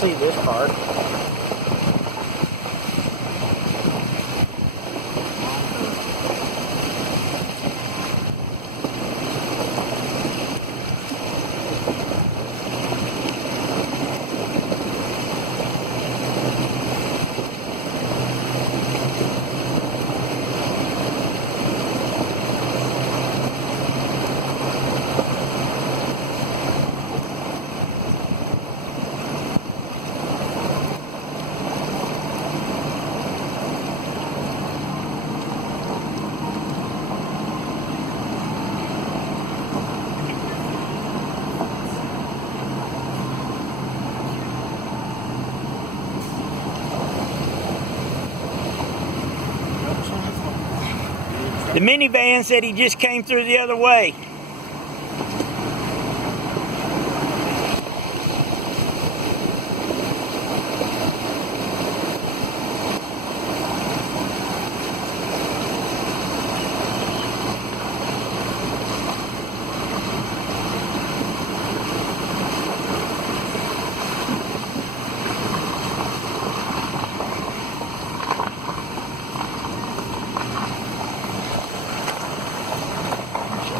see this part. The minivan said he just came through the other way.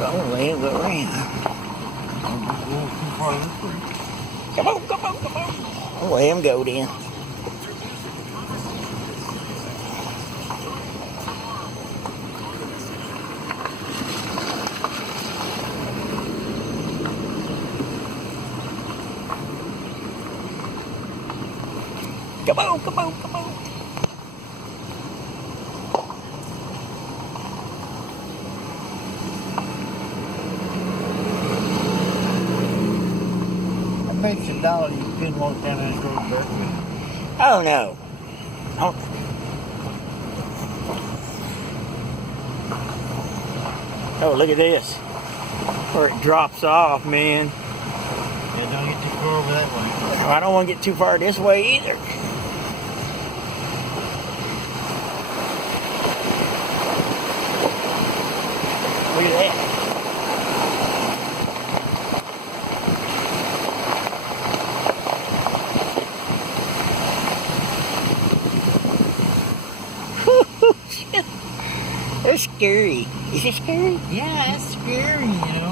Only go around. Come on, come on, come on. I'll let him go then. Come on, come on, come on. Makes $1 you couldn't walk down this road barefoot. Oh no. Oh, look at this. Where it drops off, man. Yeah, don't get too far over that way. I don't want to get too far this way either. Look at that. That's scary. Is it scary? Yeah, it's scary, you know.